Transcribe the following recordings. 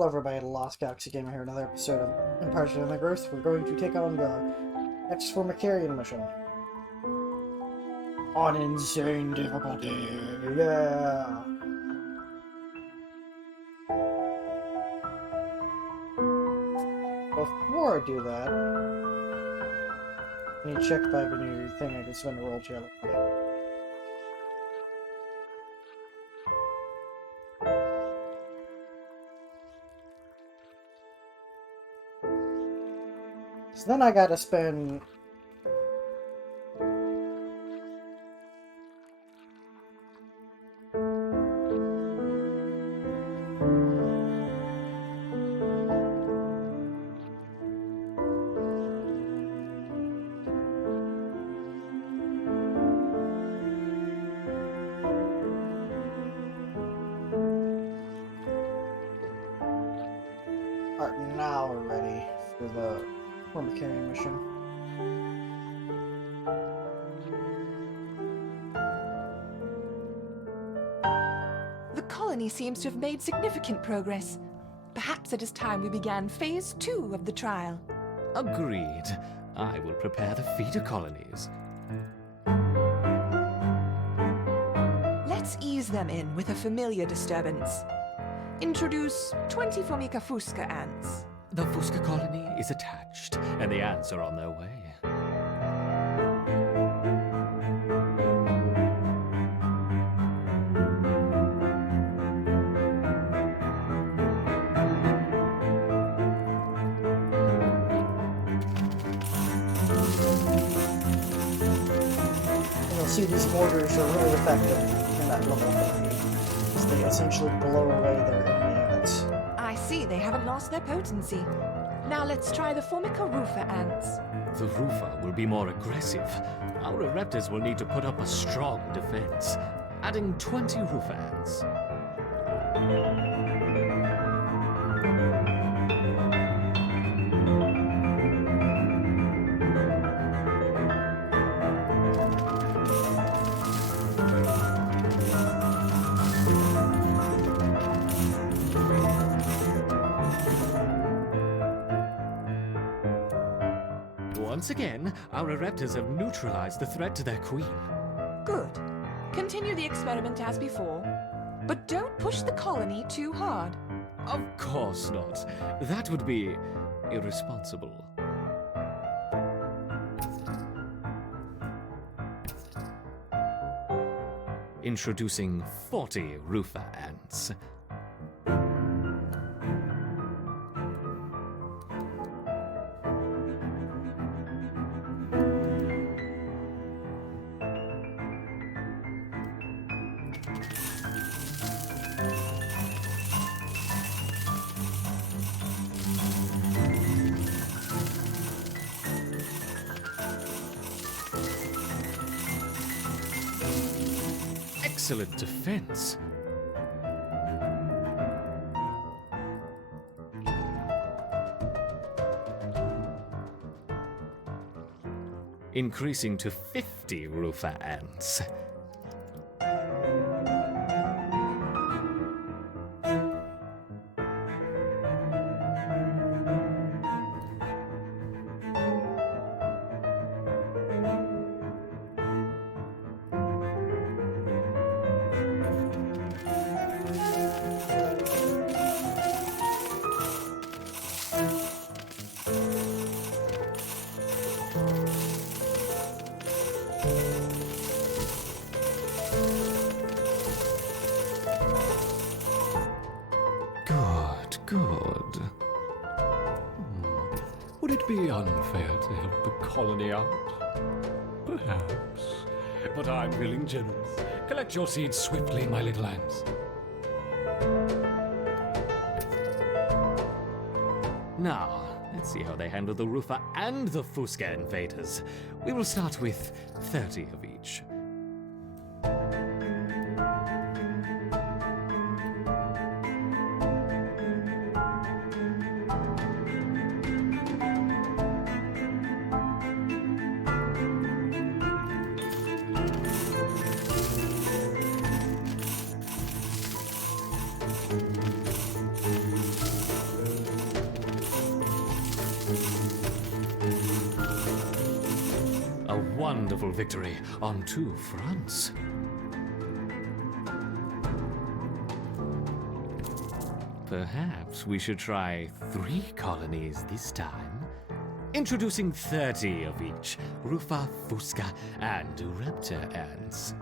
Hello everybody, Lost Galaxy Gamer here, another episode of Empires of Undergrowth. We're going to take on the next Formicarian mission. On insane difficulty, yeah! Before I do that, I need to check if I have anything I can spend a roll challenge. So then I gotta spend... Alright, now we're ready for the Formicarian mission. The colony seems to have made significant progress. Perhaps it is time we began Phase 2 of the trial. Agreed. I will prepare the feeder colonies. Let's ease them in with a familiar disturbance. Introduce 20 Formica fusca ants. The Fusca colony is attached, and the ants are on their way. You'll see these mortars are really effective in that level. They essentially blow away their enemy units. I see they haven't lost their potency. Now let's try the Formica rufa ants. The Rufa will be more aggressive. Our Ereptors will need to put up a strong defense. Adding 20 Rufa ants. Once again, our Ereptors have neutralized the threat to their queen. Good. Continue the experiment as before, but don't push the colony too hard. Of course not. That would be irresponsible. Introducing 40 Rufa ants. Excellent defense. Increasing to 50 Rufa ants. Good. Would it be unfair to help the colony out? Perhaps. But I'm feeling generous. Collect your seeds swiftly, my little ants. Now, let's see how they handle the Rufa and the Fusca invaders. We will start with 30 of each. wonderful victory on 2 fronts. Perhaps we should try 3 colonies this time. Introducing 30 of each Rufa, Fusca, and Raptor ants.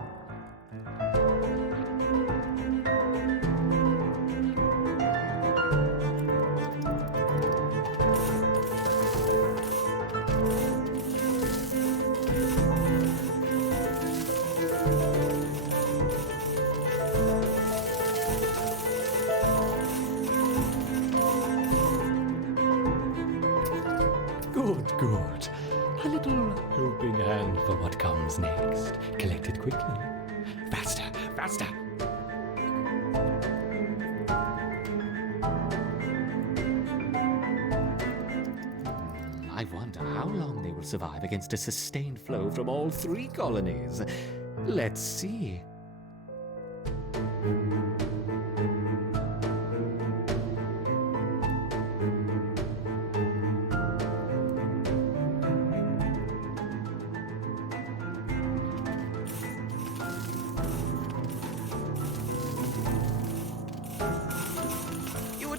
Good. A little helping hand for what comes next. Collect it quickly. Faster. I wonder how long they will survive against a sustained flow from all 3 colonies. Let's see.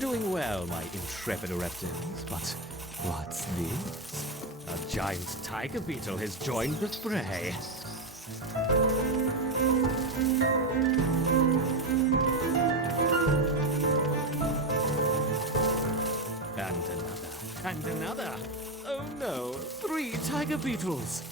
Doing well, my intrepid Reptils, but what's this? A giant tiger beetle has joined the fray. And another. Oh no, 3 tiger beetles.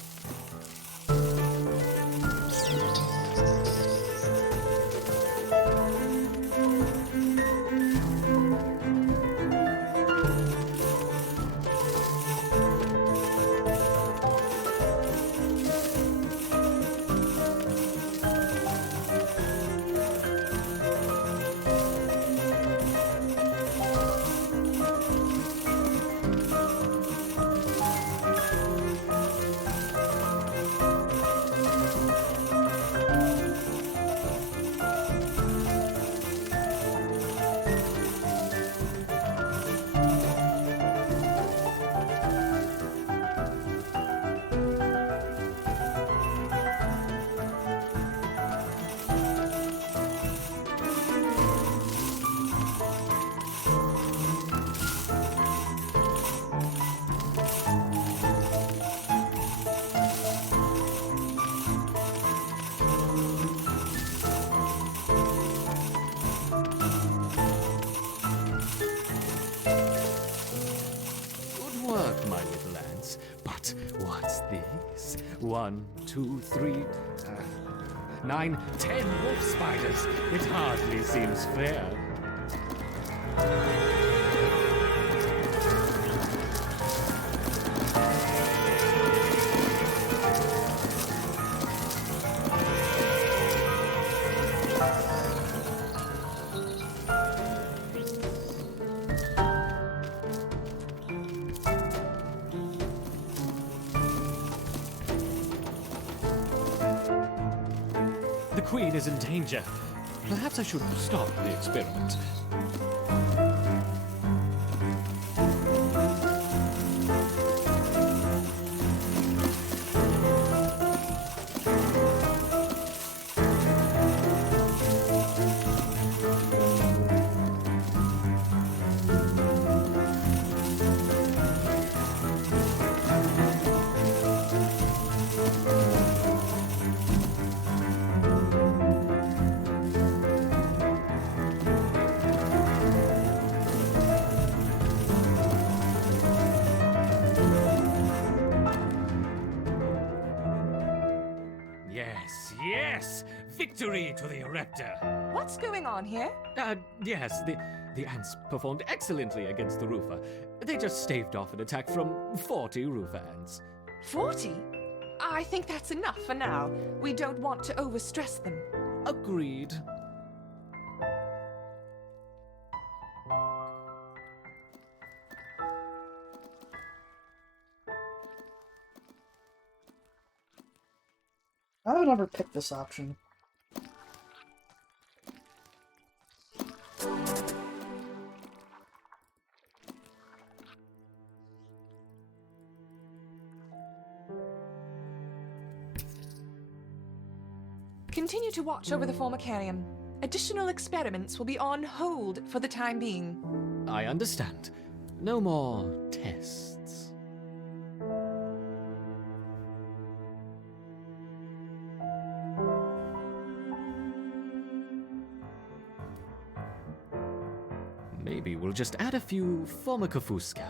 My little ants. But what's this? 1, 2, 3, 9, 10 wolf spiders. It hardly seems fair. The queen is in danger. Perhaps I should stop the experiment. Yes! Victory to the Raptor! What's going on here? Yes, the ants performed excellently against the Rufa. They just staved off an attack from 40 Rufa ants. 40? I think that's enough for now. We don't want to overstress them. Agreed. I would never pick this option. Continue to watch over the Formicarium. Additional experiments will be on hold for the time being. I understand. No more tests. Maybe we'll just add a few Formicofusca.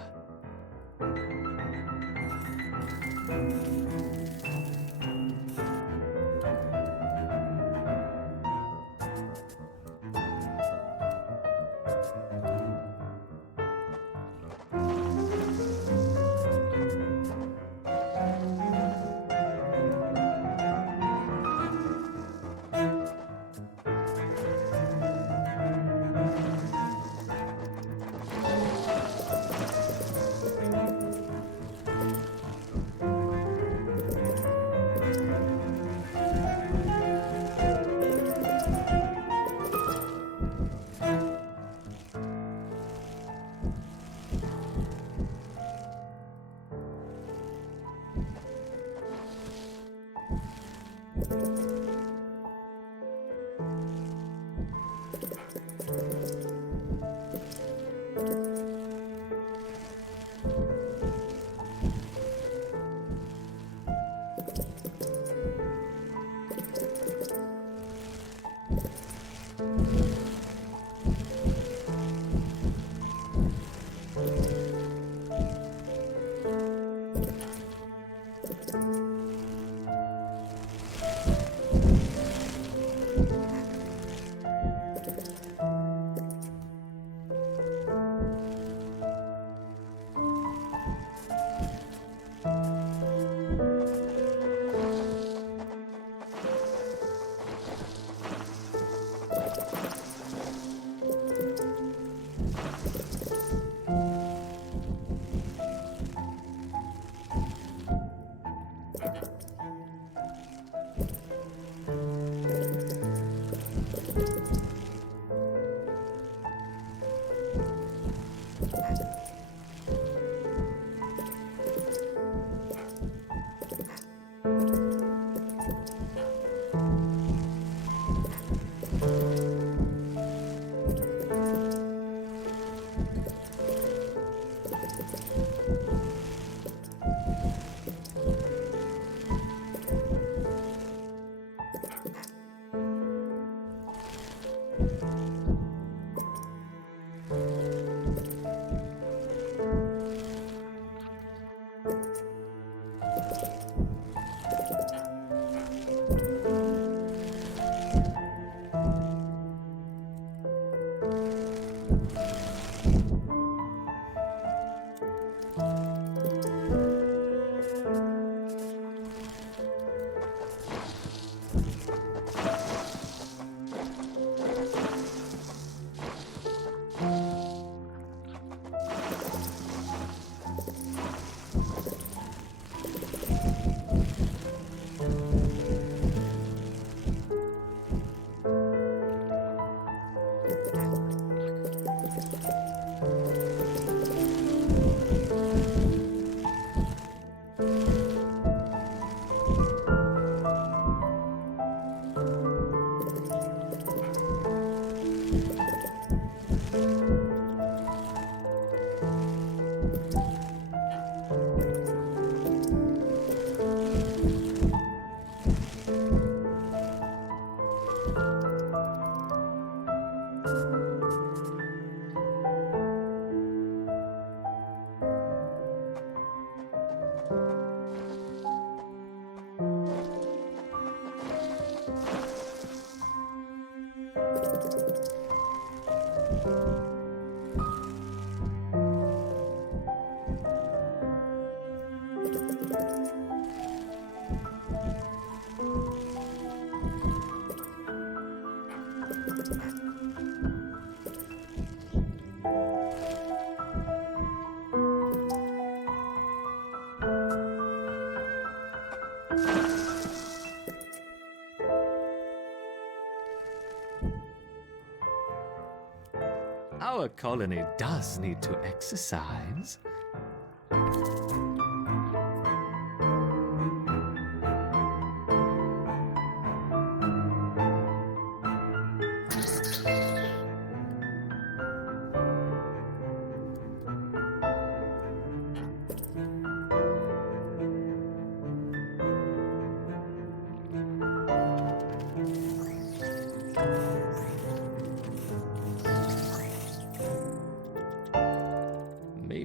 Our colony does need to exercise.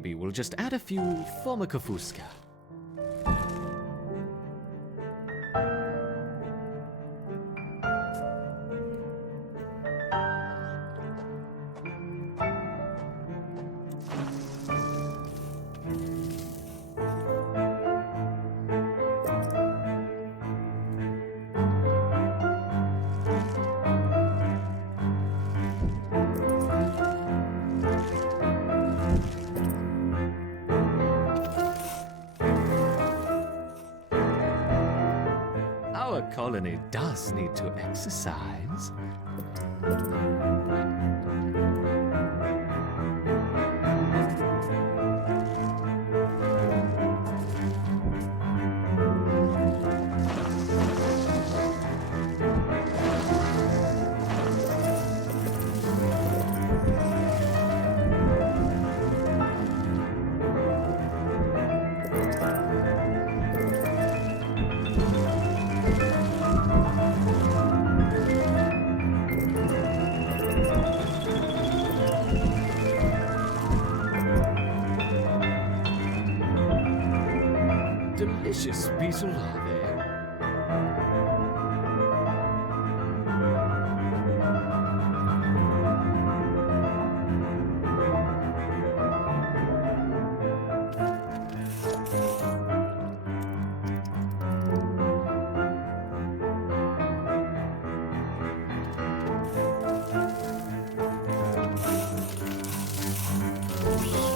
maybe we'll just add a few Formica-Fusca. Our colony does need to exercise. Delicious beetle larvae.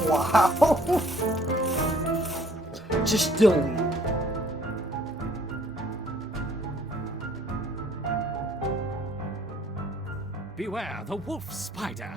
Wow. Just delete. Beware the wolf spider.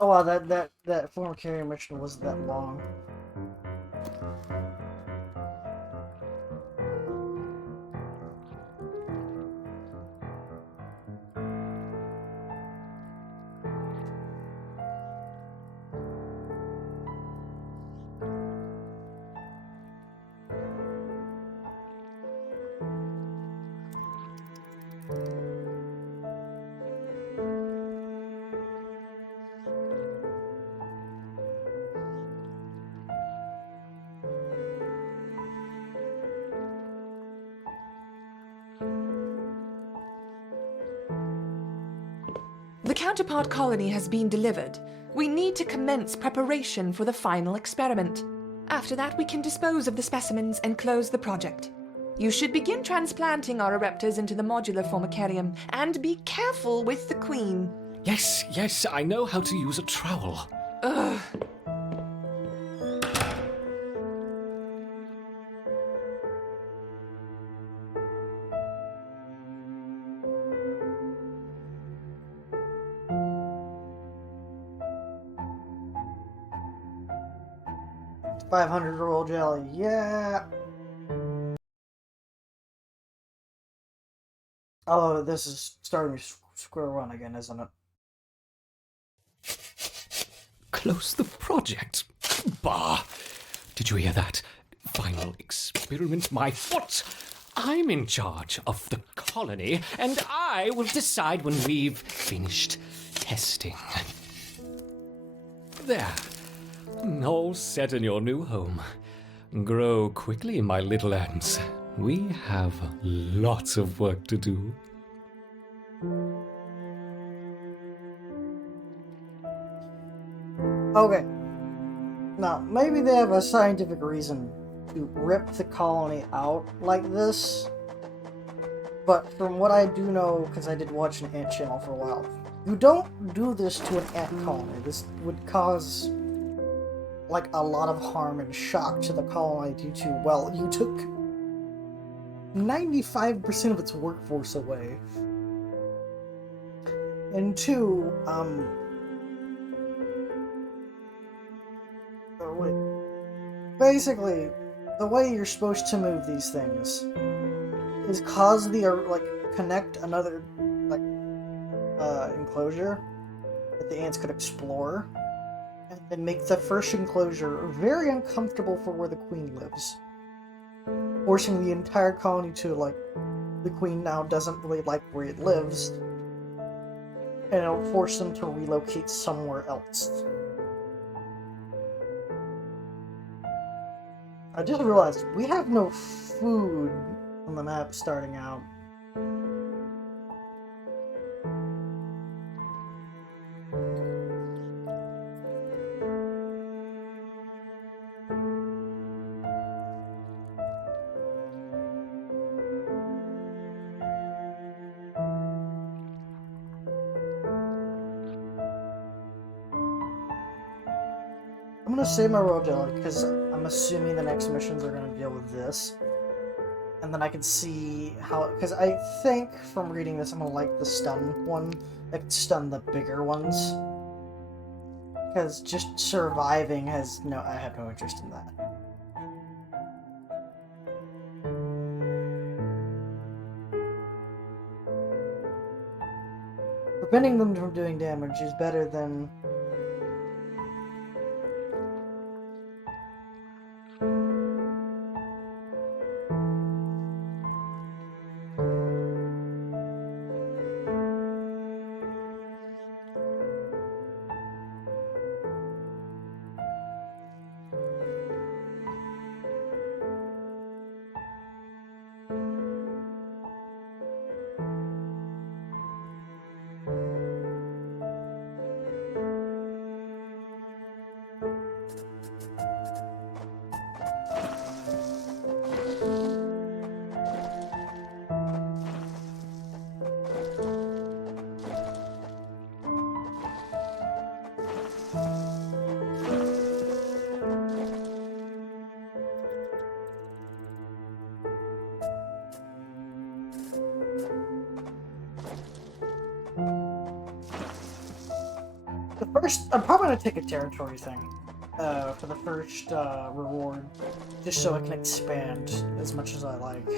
Oh wow, that former carrier mission wasn't that long. The counterpart colony has been delivered. We need to commence preparation for the final experiment. After that, we can dispose of the specimens and close the project. You should begin transplanting our ereptors into the modular formicarium, and be careful with the queen. Yes, I know how to use a trowel. Ugh. 500 roll jelly, yeah. Oh, this is starting square one again, isn't it? Close the project? Bah! Did you hear that? Final experiment, my foot! I'm in charge of the colony, and I will decide when we've finished testing. There. All set in your new home. Grow quickly, my little ants. We have lots of work to do. Okay. Now, maybe they have a scientific reason to rip the colony out like this. But from what I do know, because I did watch an ant channel for a while, you don't do this to an ant colony. This would cause, like, a lot of harm and shock to the colony due to, well, you took 95% of its workforce away. And two, oh wait. Basically, the way you're supposed to move these things is cause the, connect another, enclosure that the ants could explore, and then make the first enclosure very uncomfortable for where the queen lives. Forcing the entire colony to, the queen now doesn't really like where it lives, and it'll force them to relocate somewhere else. I just realized we have no food on the map starting out. I'm gonna save my Rodella because I'm assuming the next missions are gonna deal with this. And then I can see how, because I think from reading this I'm gonna like the stun one. I can stun the bigger ones. Because just surviving has no, I have no interest in that. Preventing them from doing damage is better than... I'm probably gonna take a territory thing for the first reward, just so it can expand as much as I like.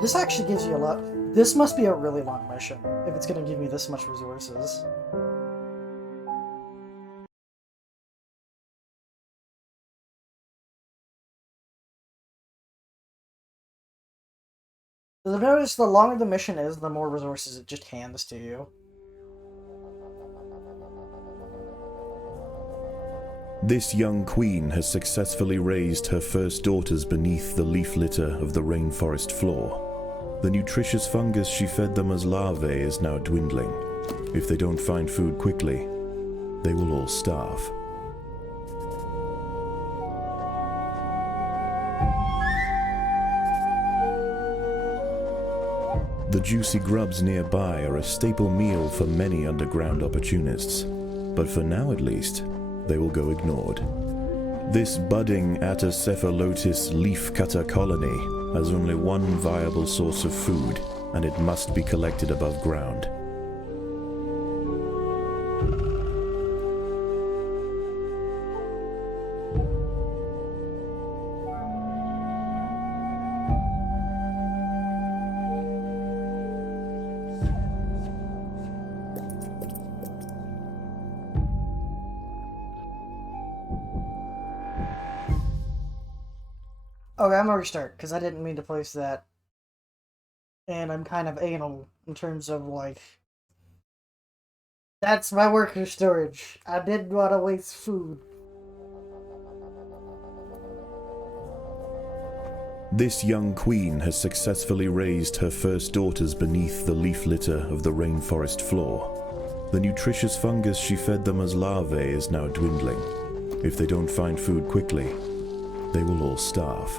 This actually gives you a lot. This must be a really long mission, if it's gonna give me this much resources. Because I've noticed the longer the mission is, the more resources it just hands to you. This young queen has successfully raised her first daughters beneath the leaf litter of the rainforest floor. The nutritious fungus she fed them as larvae is now dwindling. If they don't find food quickly, they will all starve. The juicy grubs nearby are a staple meal for many underground opportunists, but for now at least, they will go ignored. This budding Atacephalotis leaf-cutter colony has only one viable source of food, and it must be collected above ground. Okay, I'm gonna restart, because I didn't mean to place that. And I'm kind of anal in terms of, like... That's my worker storage. I didn't want to waste food. This young queen has successfully raised her first daughters beneath the leaf litter of the rainforest floor. The nutritious fungus she fed them as larvae is now dwindling. If they don't find food quickly, they will all starve.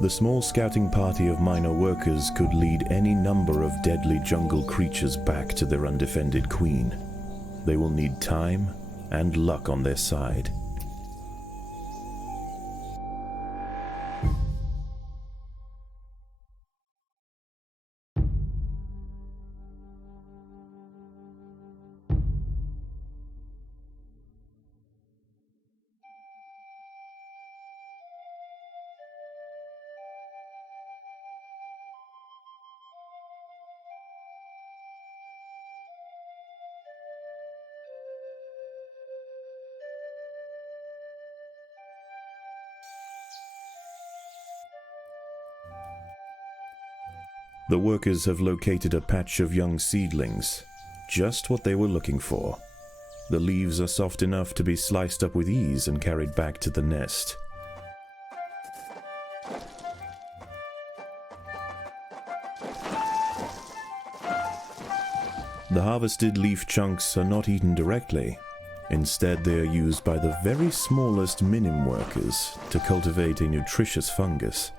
The small scouting party of minor workers could lead any number of deadly jungle creatures back to their undefended queen. They will need time and luck on their side. The workers have located a patch of young seedlings, just what they were looking for. The leaves are soft enough to be sliced up with ease and carried back to the nest. The harvested leaf chunks are not eaten directly. Instead, they are used by the very smallest minim workers to cultivate a nutritious fungus.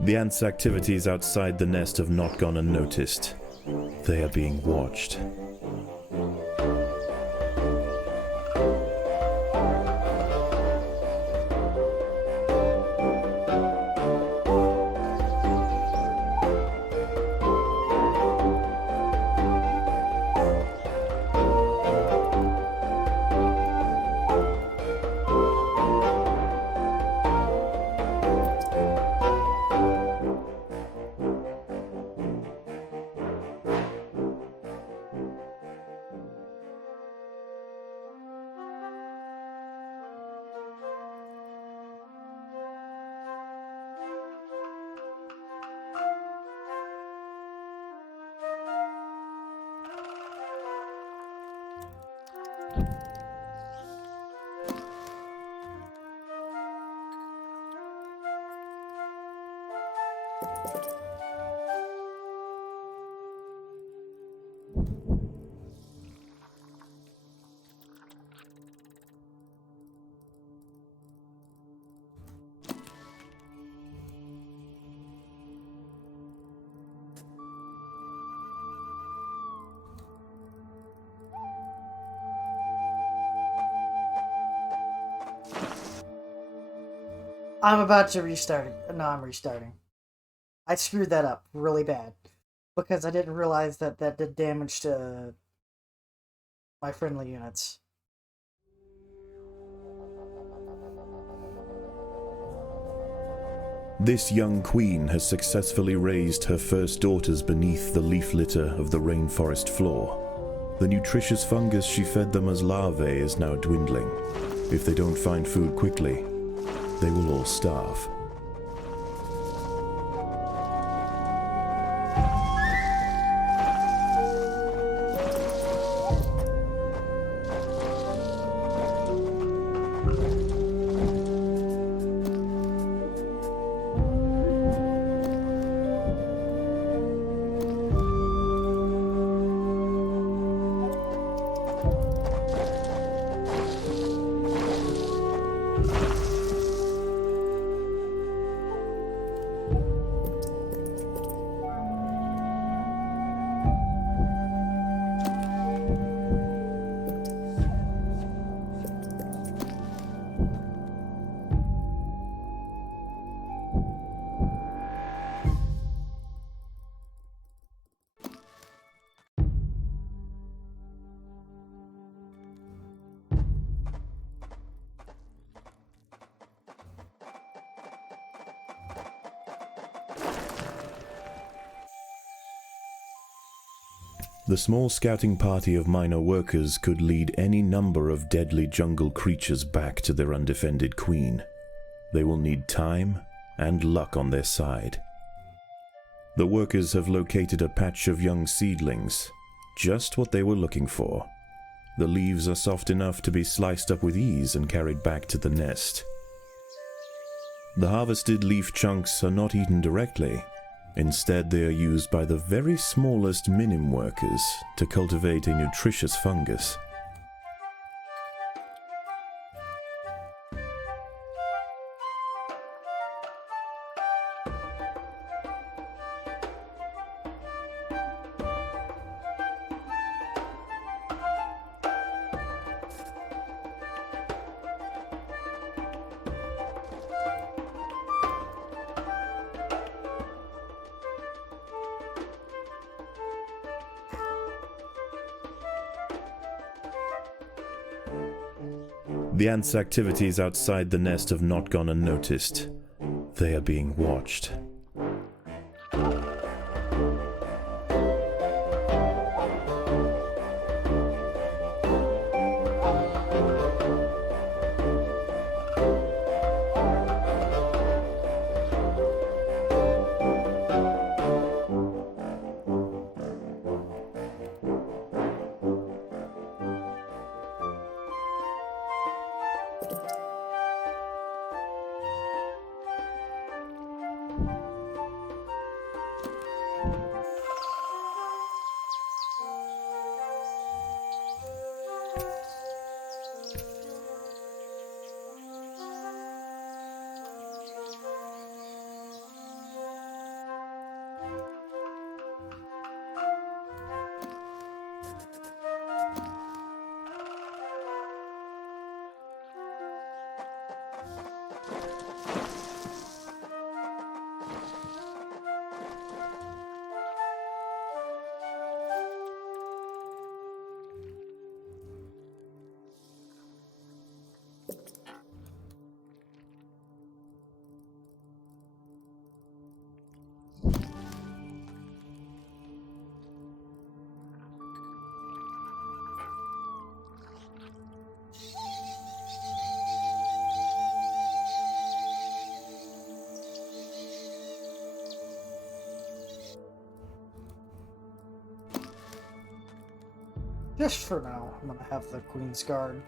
The ants' activities outside the nest have not gone unnoticed. They are being watched. I'm about to restart it. No, I'm restarting. I screwed that up really bad. Because I didn't realize that that did damage to my friendly units. This young queen has successfully raised her first daughters beneath the leaf litter of the rainforest floor. The nutritious fungus she fed them as larvae is now dwindling. If they don't find food quickly, they will all starve. The small scouting party of minor workers could lead any number of deadly jungle creatures back to their undefended queen. They will need time and luck on their side. The workers have located a patch of young seedlings, just what they were looking for. The leaves are soft enough to be sliced up with ease and carried back to the nest. The harvested leaf chunks are not eaten directly. Instead, they are used by the very smallest minim workers to cultivate a nutritious fungus. The ants' activities outside the nest have not gone unnoticed. They are being watched. Just for now, I'm gonna have the Queen's Guard.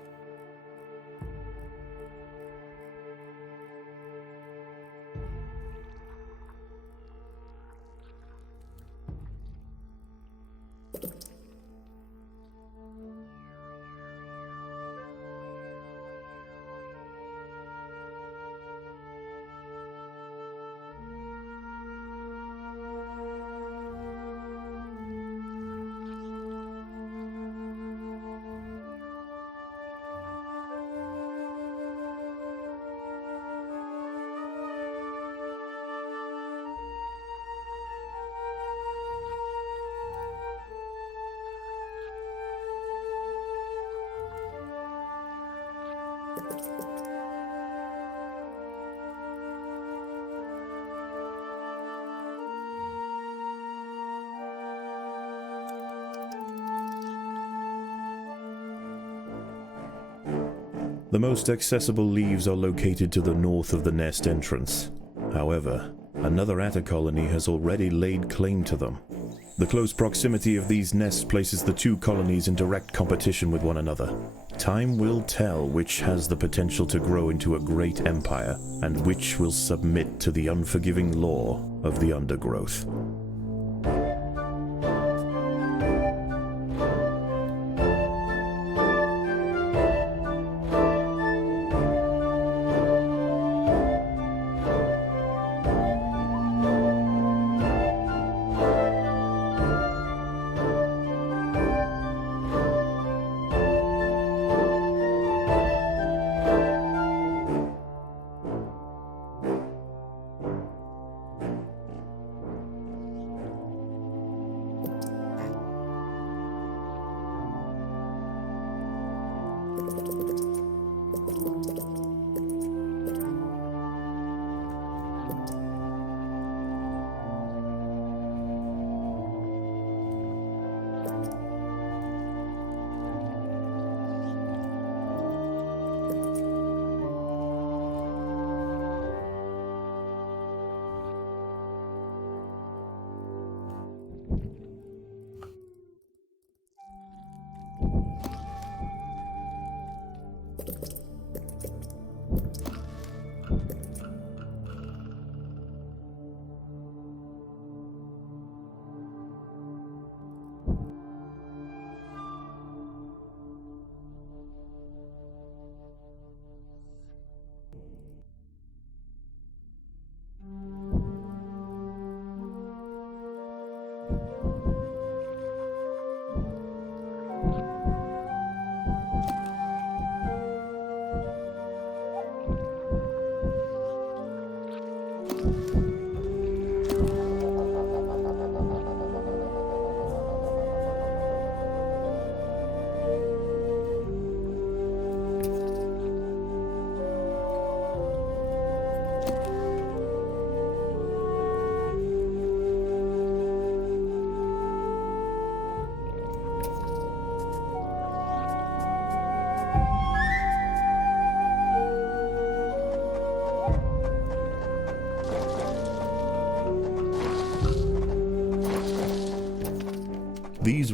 The most accessible leaves are located to the north of the nest entrance. However, another atta colony has already laid claim to them. The close proximity of these nests places the two colonies in direct competition with one another. Time will tell which has the potential to grow into a great empire, and which will submit to the unforgiving law of the Undergrowth.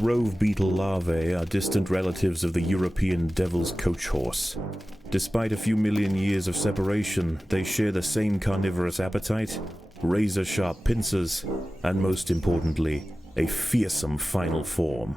rove beetle larvae are distant relatives of the European devil's coach horse. Despite a few million years of separation, they share the same carnivorous appetite, razor-sharp pincers, and most importantly, a fearsome final form.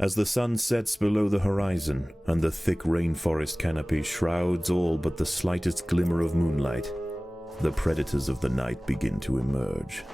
As the sun sets below the horizon and the thick rainforest canopy shrouds all but the slightest glimmer of moonlight, the predators of the night begin to emerge.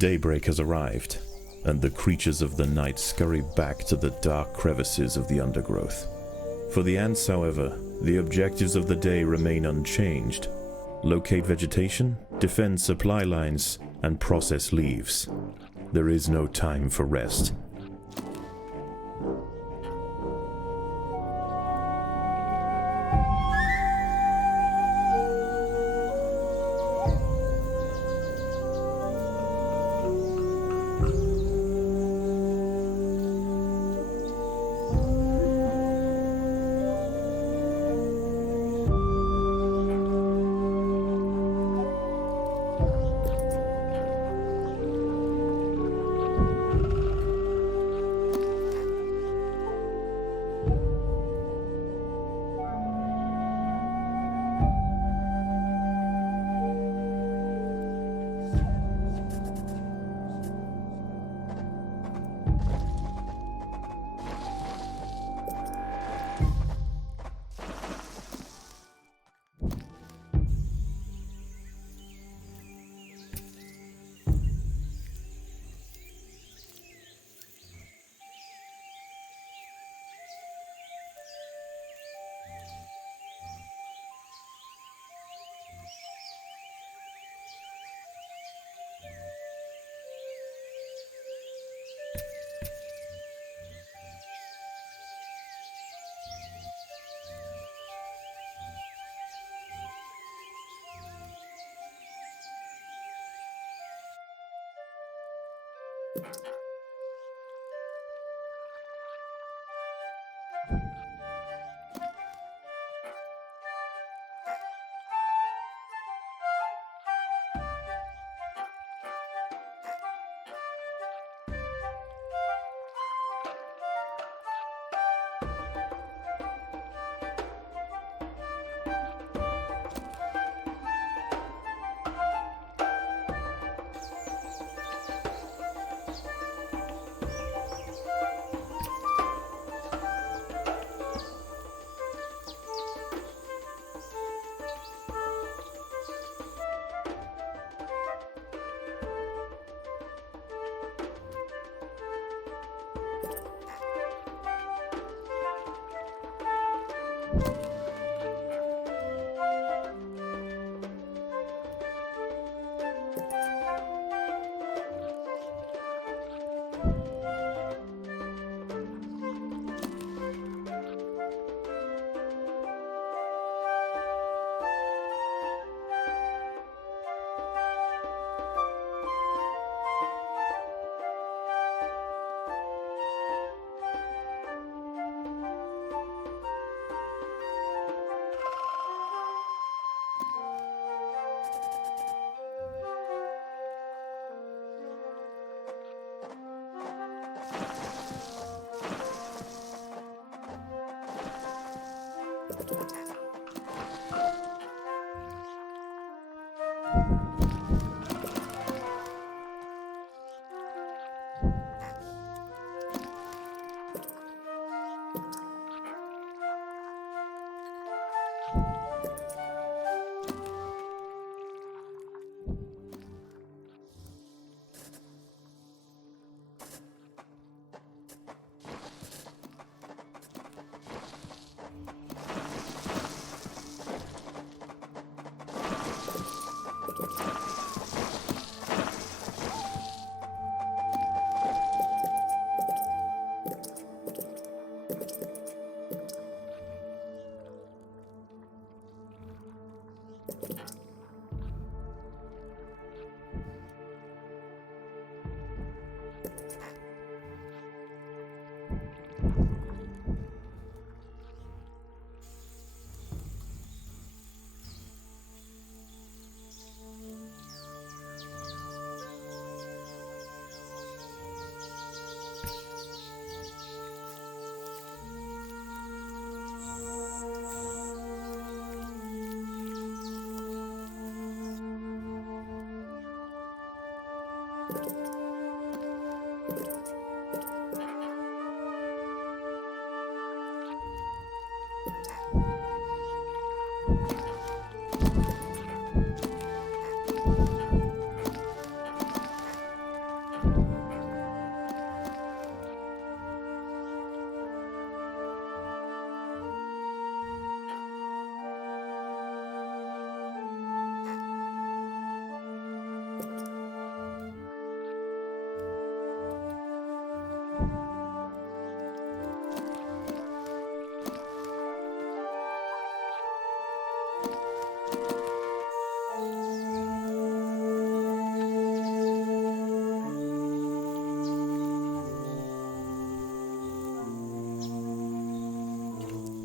Daybreak has arrived, and the creatures of the night scurry back to the dark crevices of the undergrowth. For the ants, however, the objectives of the day remain unchanged. Locate vegetation, defend supply lines, and process leaves. There is no time for rest.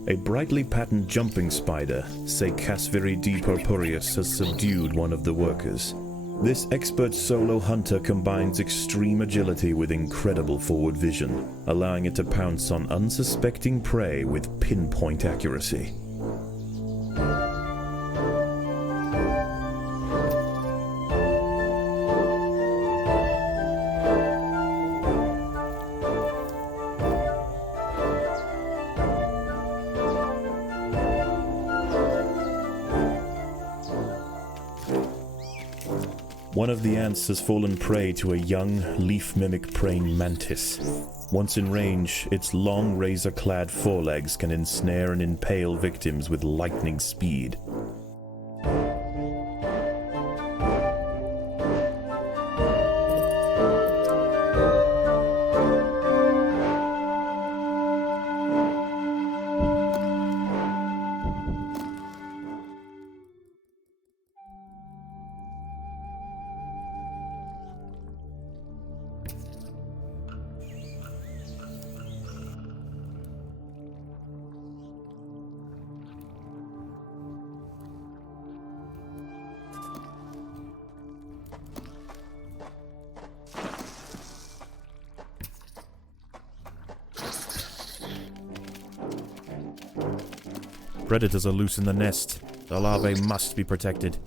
A brightly patterned jumping spider, Casviri D. purpureus, has subdued one of the workers. This expert solo hunter combines extreme agility with incredible forward vision, allowing it to pounce on unsuspecting prey with pinpoint accuracy. One of the ants has fallen prey to a young, leaf-mimic praying mantis. Once in range, its long, razor-clad forelegs can ensnare and impale victims with lightning speed. Predators are loose in the nest. The larvae must be protected.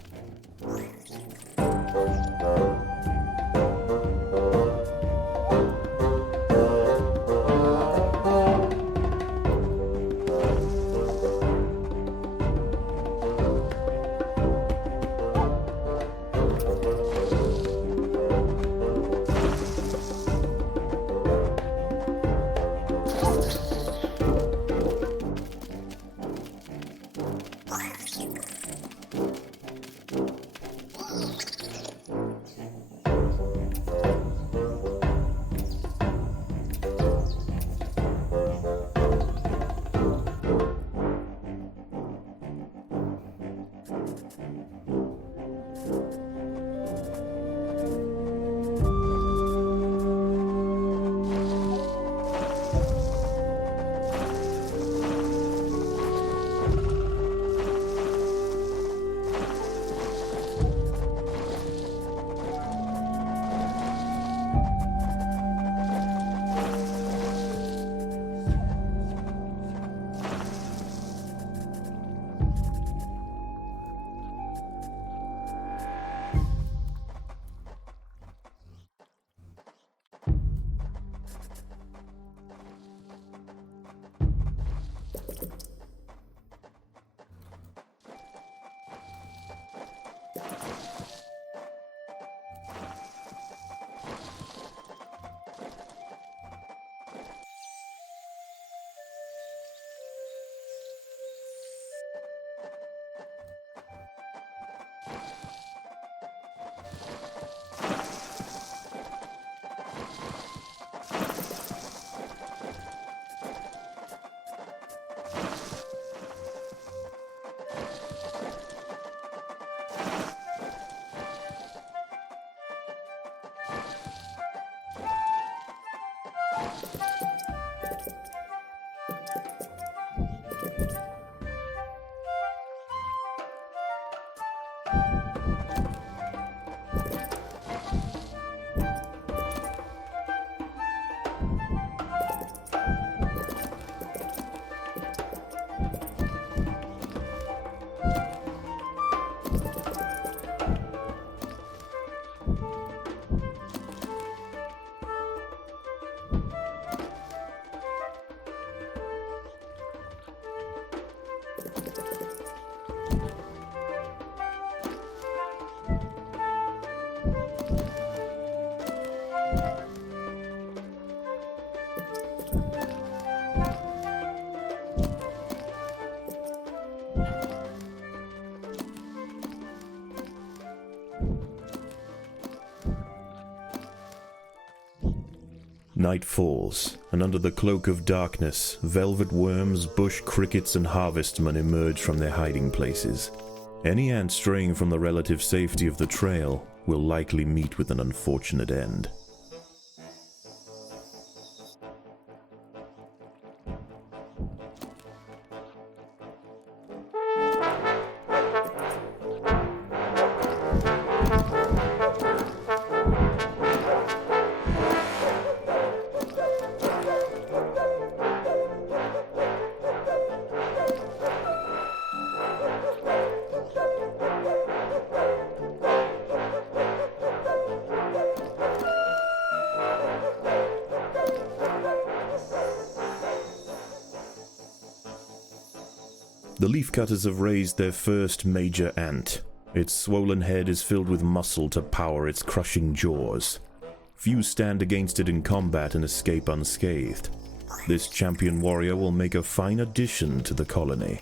Night falls, and under the cloak of darkness, velvet worms, bush crickets, and harvestmen emerge from their hiding places. Any ant straying from the relative safety of the trail will likely meet with an unfortunate end. The leafcutters have raised their first major ant. Its swollen head is filled with muscle to power its crushing jaws. Few stand against it in combat and escape unscathed. This champion warrior will make a fine addition to the colony.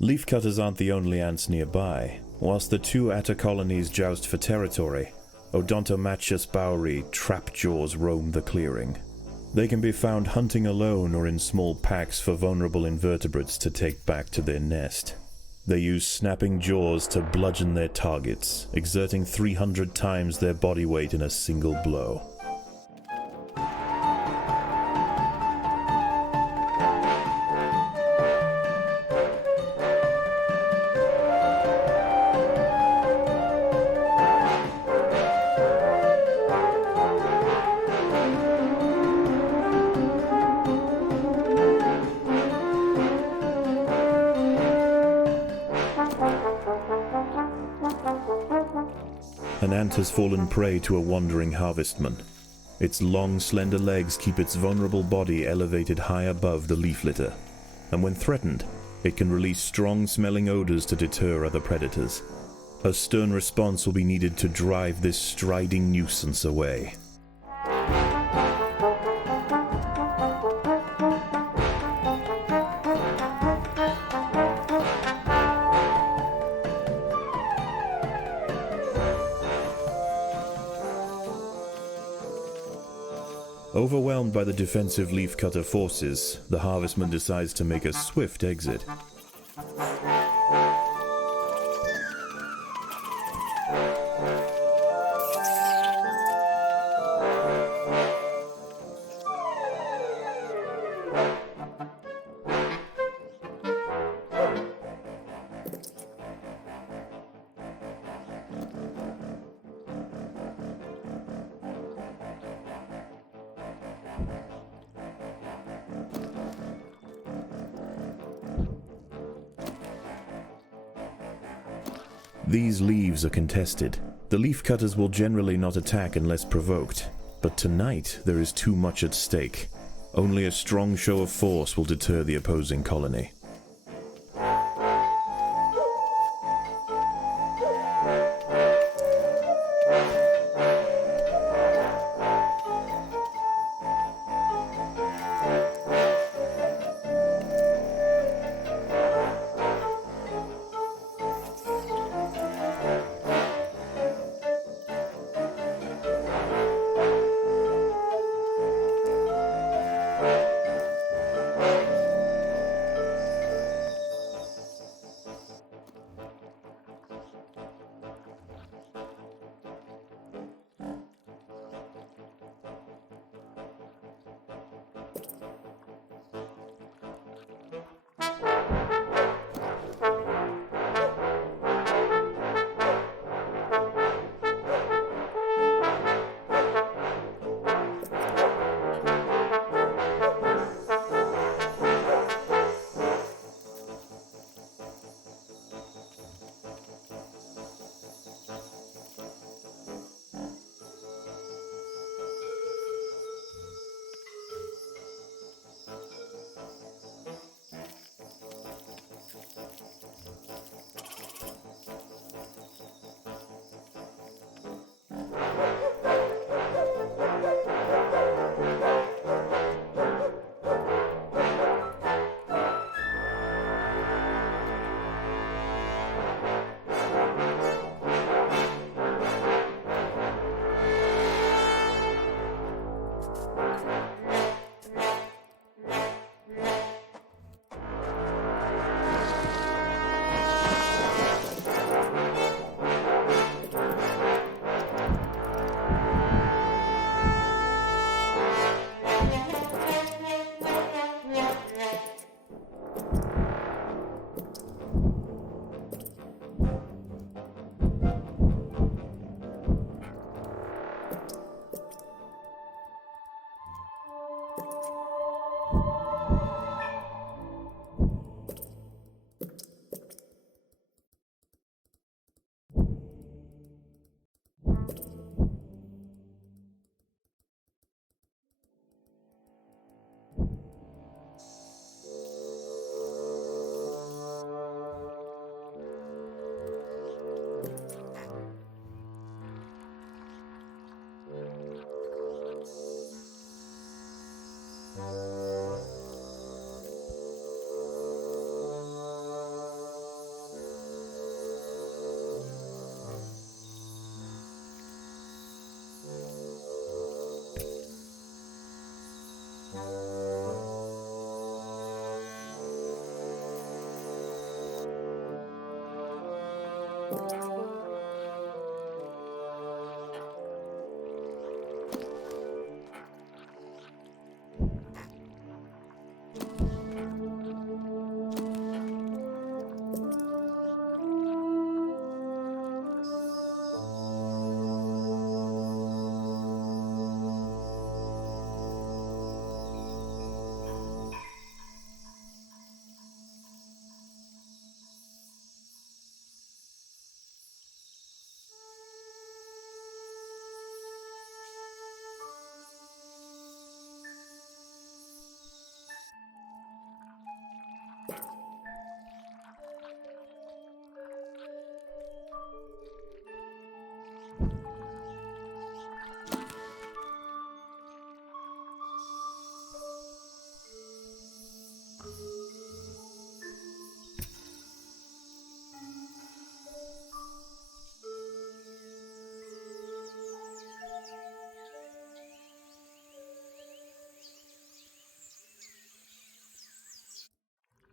Leafcutters aren't the only ants nearby. Whilst the two atta colonies joust for territory, Odontomachus bauri trapjaws roam the clearing. They can be found hunting alone or in small packs for vulnerable invertebrates to take back to their nest. They use snapping jaws to bludgeon their targets, exerting 300 times their body weight in a single blow. An ant has fallen prey to a wandering harvestman. Its long, slender legs keep its vulnerable body elevated high above the leaf litter, and when threatened, it can release strong-smelling odors to deter other predators. A stern response will be needed to drive this striding nuisance away. Overwhelmed by the defensive leafcutter forces, the harvestman decides to make a swift exit. These leaves are contested. The leafcutters will generally not attack unless provoked, but tonight there is too much at stake. Only a strong show of force will deter the opposing colony.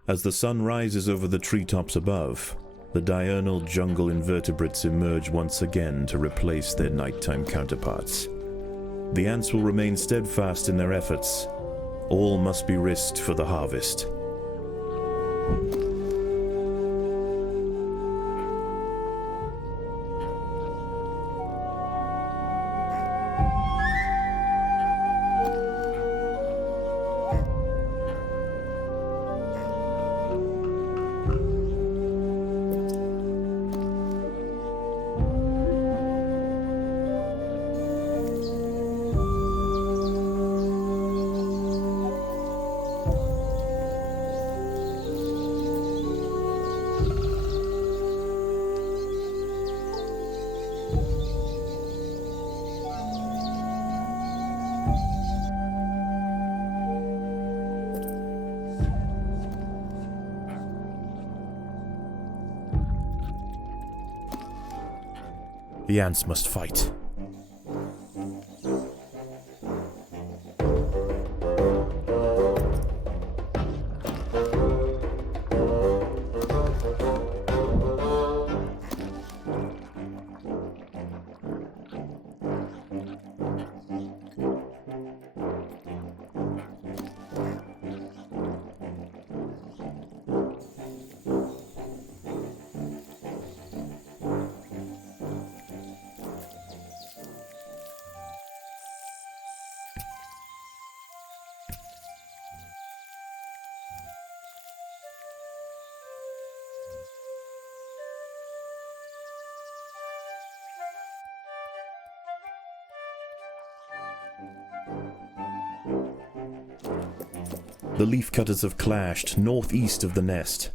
As the sun rises over the treetops above, the diurnal jungle invertebrates emerge once again to replace their nighttime counterparts. The ants will remain steadfast in their efforts. All must be risked for the harvest. The ants must fight. The leaf cutters have clashed northeast of the nest.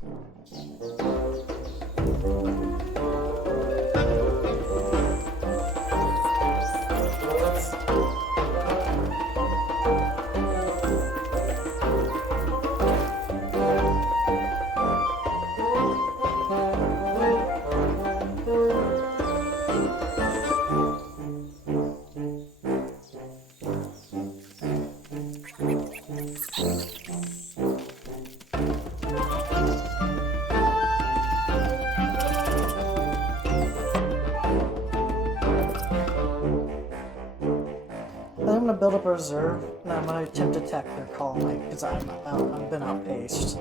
I'm gonna build up a reserve, and I'm gonna attempt to attack their colony, because I've been outpaced.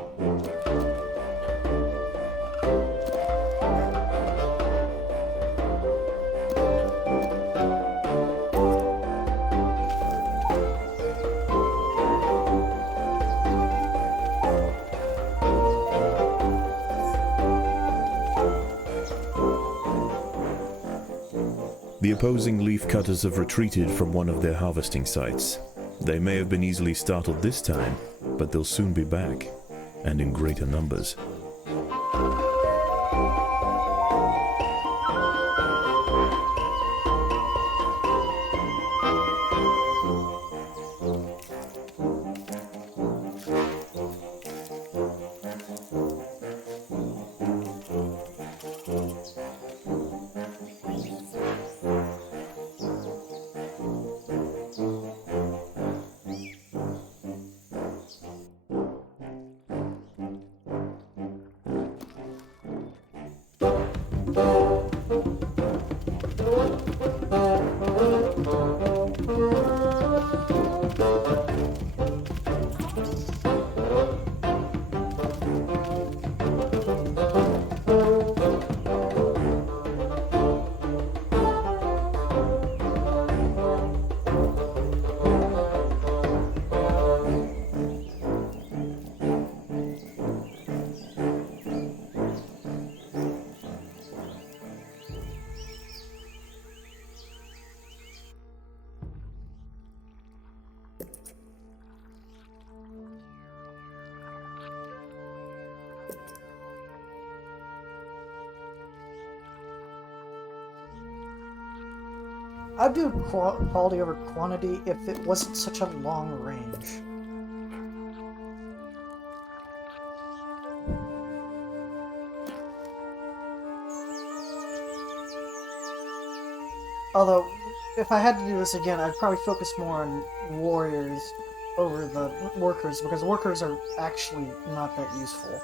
The opposing leaf cutters have retreated from one of their harvesting sites. They may have been easily startled this time, but they'll soon be back, and in greater numbers. I'd do quality over quantity if it wasn't such a long range. Although, if I had to do this again, I'd probably focus more on warriors over the workers, because workers are actually not that useful.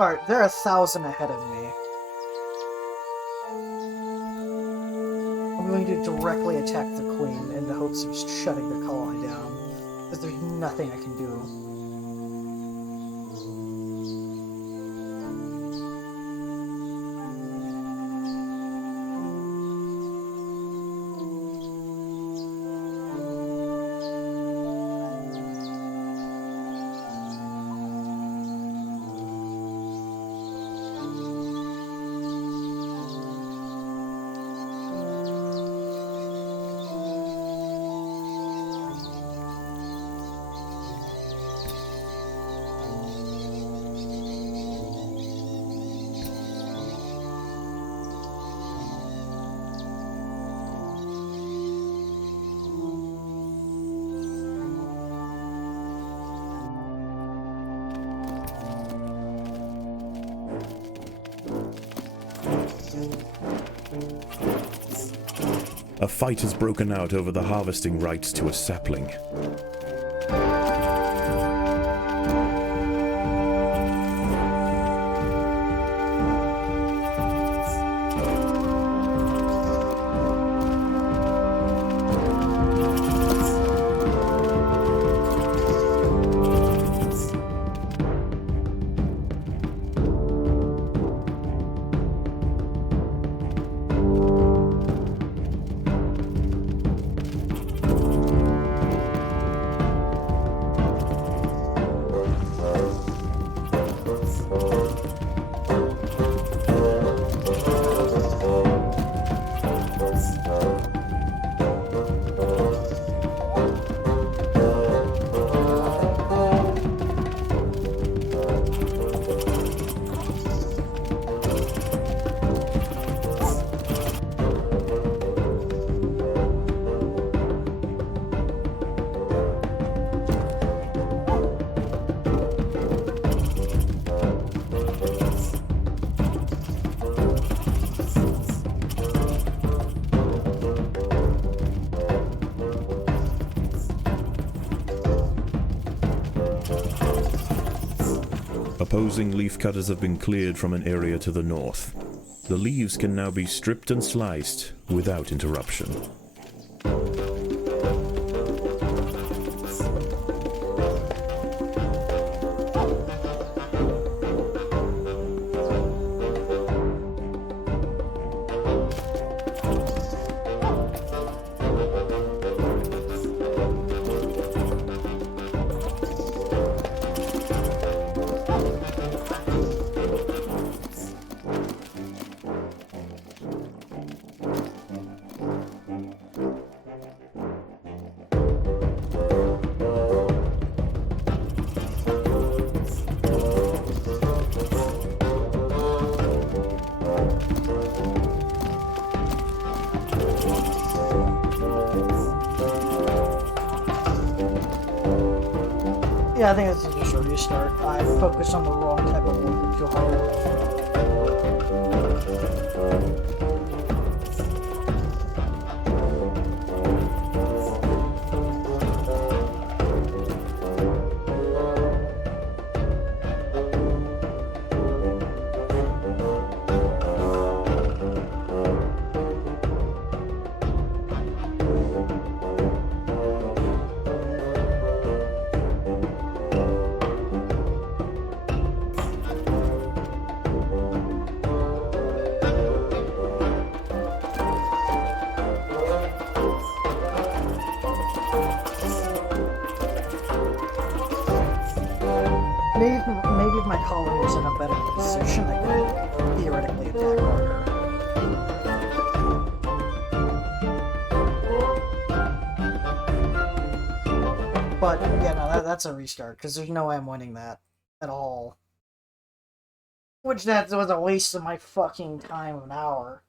Alright, they're 1,000 ahead of me. I'm going to directly attack the queen in the hopes of shutting the colony down, because there's nothing I can do. A fight has broken out over the harvesting rights to a sapling. opposing leaf cutters have been cleared from an area to the north. The leaves can now be stripped and sliced without interruption. Yeah, I think this is just a restart. I focused on the wrong type of work too hard. Maybe if my colony was in a better position, I could theoretically attack harder. But yeah, no, that's a restart because there's no way I'm winning that at all. Which that was a waste of my fucking time of an hour.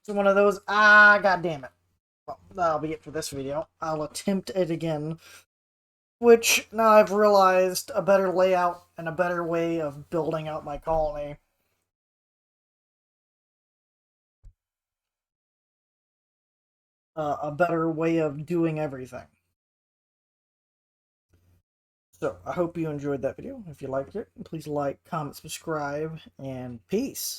It's one of those. God damn it. Well, that'll be it for this video. I'll attempt it again. Which, now I've realized a better layout and a better way of building out my colony. A better way of doing everything. So, I hope you enjoyed that video. If you liked it, please like, comment, subscribe, and peace.